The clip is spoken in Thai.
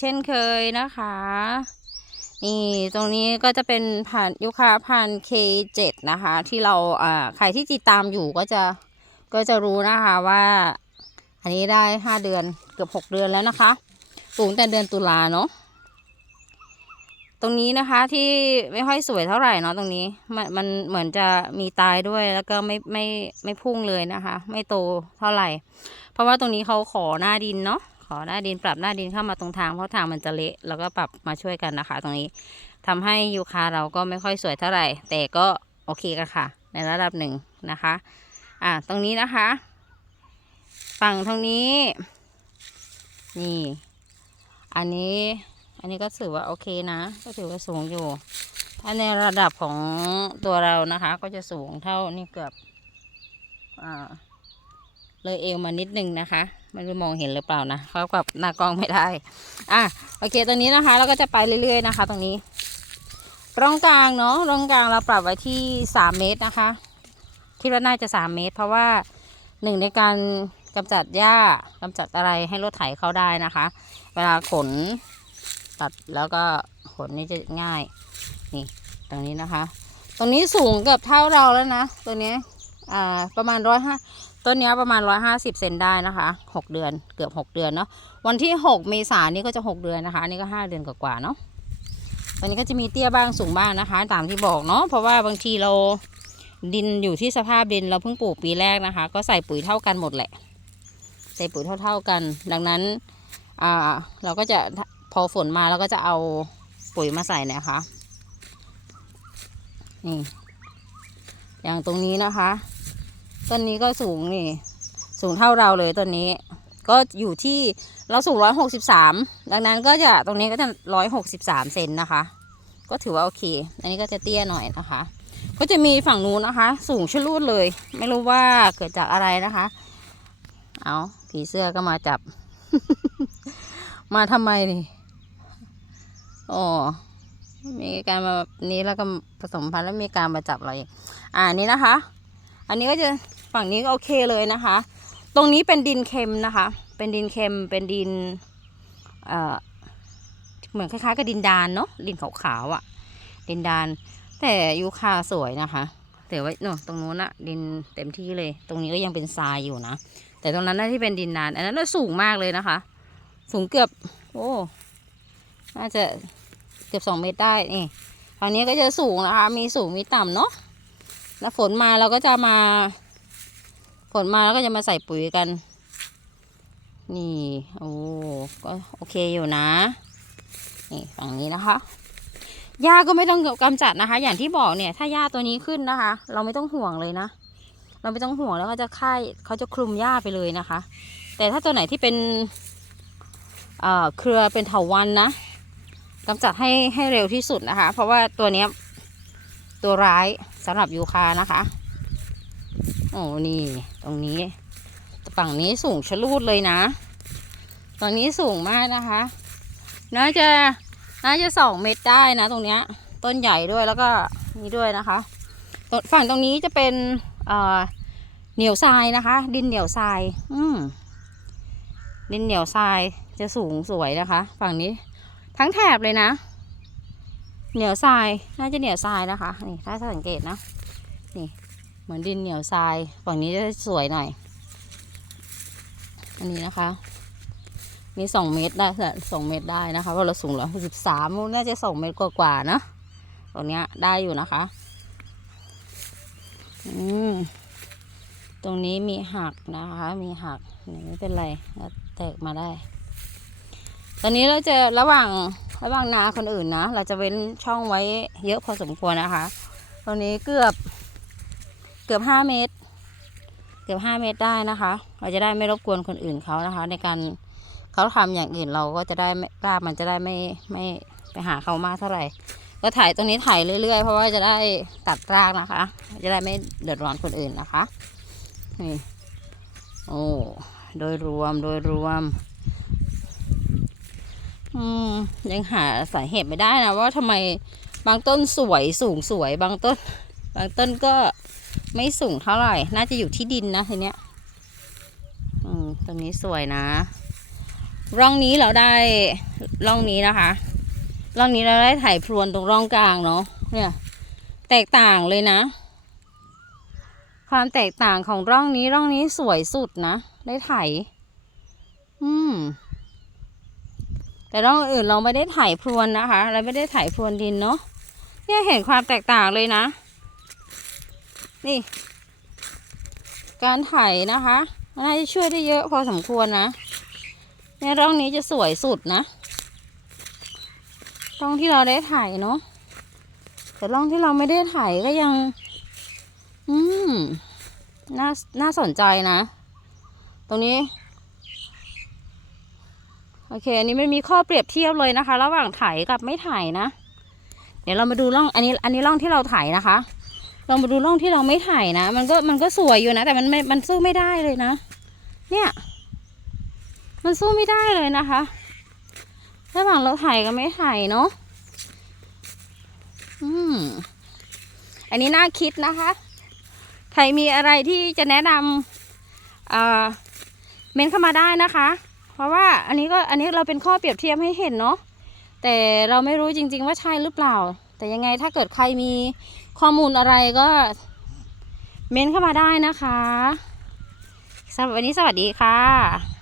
เช่นเคยนะคะ นี่ตรงนี้ก็จะเป็นผ่านยูคาพัน K7 นะคะ ที่เราอ่าใครที่ติดตามอยู่ก็จะก็จะรู้นะคะว่า อันนี้ได้ห้าเดือนเกือบหกเดือนแล้วนะคะปลูงแต่เดือนตุลาเนาะตรงนี้นะคะที่ไม่ค่อยสวยเท่าไหร่เนาะตรงนี้มันมันเหมือนจะมีตายด้วยแล้วก็ไม่ไม่ไม่พุ่งเลยนะคะ ไม่โตเท่าไหร่ เพราะว่าตรงนี้เขาขอหน้าดินเนาะ ขอหน้าดินปรับหน้าดินเข้ามาตรงทางเพราะทางมันจะเละแล้วก็ปรับมาช่วยกันนะคะ ตรงนี้ทำให้ยูคาเราก็ไม่ค่อยสวยเท่าไหร่ แต่ก็โอเคกันค่ะ ในระดับหนึ่งนะคะ อะตรงนี้นะคะ ฝั่งทางนี้ นี่ อันนี้ อันนี้ก็ถือว่าโอเคนะ ก็ถือว่าสูงอยู่ ถ้าในระดับของตัวเรานะคะ ก็จะสูงเท่านี่เกือบ อ่า เลยเอวมานิดนึงนะคะ ไม่รู้มองเห็นหรือเปล่านะเขากับหน้ากล้องไม่ได้ อะโอเคตรงนี้นะคะ เราก็จะไปเรื่อย ๆนะคะ ตรงนี้ร่องกลางเนาะร่องกลางเราปรับไว้ที่สามเมตรนะคะคิดว่าน่าจะสามเมตร เพราะว่าหนึ่งในการกำจัดหญ้ากำจัดอะไรให้รถไถเข้าได้นะคะ เวลาขนตัดแล้วก็ขนนี่จะง่ายนี่ตรงนี้นะคะ ตรงนี้สูงเกือบเท่าเราแล้วนะ ตัวนี้ อ่าประมาณร้อยห้าต้นนี้ประมาณ150เซนได้นะคะ6เดือนเกือบ6เดือนเนาะวันที่6เมษายนนี่ก็จะ6เดือนนะคะอันนี้ก็5เดือนกว่าๆเนาะตอนนี้ก็จะมีเตี้ยบ้างสูงบ้างนะคะ ตามที่บอกเนาะเพราะว่าบางทีเราดินอยู่ที่สภาพดินเราเพิ่งปลูกปีแรกนะคะ ก็ใส่ปุ๋ยเท่ากันหมดแหละ ใส่ปุ๋ยเท่า ๆกัน ดังนั้นอ่าเราก็จะพอฝนมาเราก็จะเอาปุ๋ยมาใส่นะคะนี่อย่างตรงนี้นะคะ ต้นนี้ก็สูงนี่ สูงเท่าเราเลยต้นนี้ ก็อยู่ที่เราสูงร้อยหกสิบสามดังนั้นก็จะตรงนี้ก็จะร้อยหกสิบสามเซนนะคะ ก็ถือว่าโอเค อันนี้ก็จะเตี้ยหน่อยนะคะ ก็จะมีฝั่งนู้นนะคะ สูงชะลูดเลย ไม่รู้ว่าเกิดจากอะไรนะคะ เอาผีเสื้อก็มาจับ มาทำไมนี่อ๋อมีการมาแบบนี้แล้วก็ผสมพันธุ์แล้วมีการมาจับเราอีกอ่านี่นะคะ อันนี้ก็จะ ฝั่งนี้ก็โอเคเลยนะคะ ตรงนี้เป็นดินเค็มนะคะ เป็นดินเค็มเป็นดินเอ่อเหมือนคล้ายๆกับดินดานเนาะดินขาวๆอะ่ะ ดินดาน แต่ยูคาสวยนะคะแต่ว่าเนอะตรงนู้นอะดินเต็มที่เลย ตรงนี้ก็ยังเป็นทรายอยู่นะแต่ตรงนั้นน่ะที่เป็นดินดาน อันนั้นน่ะสูงมากเลยนะคะ สูงเกือบโอ้น่าจะเกือบสองเมตรได้นี่ฝั่งนี้ก็จะสูงนะคะ มีสูงมีต่ำเนาะแล้วฝนมาเราก็จะมา ฝนมาแล้วก็จะมาใส่ปุ๋ยกัน นี่ โอ้ก็โอเคอยู่นะ นี่ฝั่งนี้นะคะหญ้าก็ไม่ต้องกำจัดนะคะ อย่างที่บอกเนี่ย ถ้าหญ้าตัวนี้ขึ้นนะคะ เราไม่ต้องห่วงเลยนะ เราไม่ต้องห่วงแล้วก็จะค่ายเขาจะคลุมหญ้าไปเลยนะคะ แต่ถ้าตัวไหนที่เป็นเอ่อเครือเป็นเถาวันนะกำจัดให้ให้เร็วที่สุดนะคะ เพราะว่าตัวเนี้ยตัวร้ายสำหรับยูคานะคะ โอ้นี่ตรงนี้ฝั่งนี้สูงชะลูดเลยนะตรงนี้สูงมากนะคะ น่าจะน่าจะสองเมตรได้นะ ตรงเนี้ย ต้นใหญ่ด้วยแล้วก็นี่ด้วยนะคะ ฝั่งตรงนี้จะเป็นเอ่อเหนียวทรายนะคะ ดินเหนียวทราย อืมดินเหนียวทรายจะสูงสวยนะคะ ฝั่งนี้ทั้งแถบเลยนะ เหนียวทรายน่าจะเหนียวทรายนะคะ นี่ถ้าสังเกตนะ นี่ เหมือนดินเหนียวทรายฝั่งนี้จะสวยหน่อย อันนี้นะคะมีสองเมตรได้สองเมตรได้นะคะเพราะเราสูงร้อยสิบสามน่าจะสองเมตรกว่าๆนะตรงเนี้ยได้อยู่นะคะอืมตรงนี้มีหักนะคะ มีหักไม่เป็นไรแตกมาได้ ตอนนี้เราจะระหว่างระหว่างนาคนอื่นนะ เราจะเว้นช่องไว้เยอะพอสมควรนะคะ ตรงนี้เกือบ เกือบห้าเมตร เกือบห้าเมตรได้นะคะ เราจะได้ไม่รบกวนคนอื่นเขานะคะ ในการเขาทำอย่างอื่นเราก็จะได้ไม่กล้ามันจะได้ไม่ไม่ไปหาเขามากเท่าไหร่ ก็ถ่ายตรงนี้ถ่ายเรื่อยๆ เพราะว่าจะได้ตัดรากนะคะ จะได้ไม่เดือดร้อนคนอื่นนะคะนี่โอ้โดยรวมโดยรวมอืมยังหาสาเหตุไม่ได้นะว่าทำไมบางต้นสวยสูงสวยบางต้น บางต้นก็ไม่สูงเท่าไหร่ น่าจะอยู่ที่ดินนะทีเนี้ยอืมตรงนี้สวยนะร่องนี้เราได้ร่องนี้นะคะ ร่องนี้เราได้ไถพรวนตรงร่องกลางเนาะเนี่ย แตกต่างเลยนะ ความแตกต่างของร่องนี้ร่องนี้สวยสุดนะ ได้ไถอืม แต่ร่องอื่นเราไม่ได้ไถพรวนนะคะ เราไม่ได้ไถพรวนดินเนาะเนี่ยเห็นความแตกต่างเลยนะ นี่ การไถนะคะน่าจะช่วยได้เยอะพอสมควรนะเนี่ยร่องนี้จะสวยสุดนะร่องที่เราได้ไถเนาะแต่ร่องที่เราไม่ได้ไถก็ยัง อืมน่าน่าสนใจนะ ตรงนี้ โอเค อันนี้ไมันมีข้อเปรียบเทียบเลยนะคะ ระหว่างไถกับไม่ไถนะ เดี๋ยวเรามาดูร่องอันนี้ อันนี้ร่องที่เราไถนะคะ เรามาดูร่องที่เราไม่ไถนะ มันก็มันก็สวยอยู่นะ แต่มันไม่มันสู้ไม่ได้เลยนะ เนี่ย มันสู้ไม่ได้เลยนะคะระหว่างเราไถกับไม่ไถเนาะอืมอันนี้น่าคิดนะคะ ใครมีอะไรที่จะแนะนำเอ่อเมนเข้ามาได้นะคะ เพราะว่าอันนี้ก็อันนี้เราเป็นข้อเปรียบเทียบให้เห็นเนาะแต่เราไม่รู้จริง ๆ ว่าใช่หรือเปล่า แต่ยังไงถ้าเกิดใครมี ข้อมูลอะไรก็ เมนเข้ามาได้นะคะสำหรับวันนี้สวัสดีค่ะ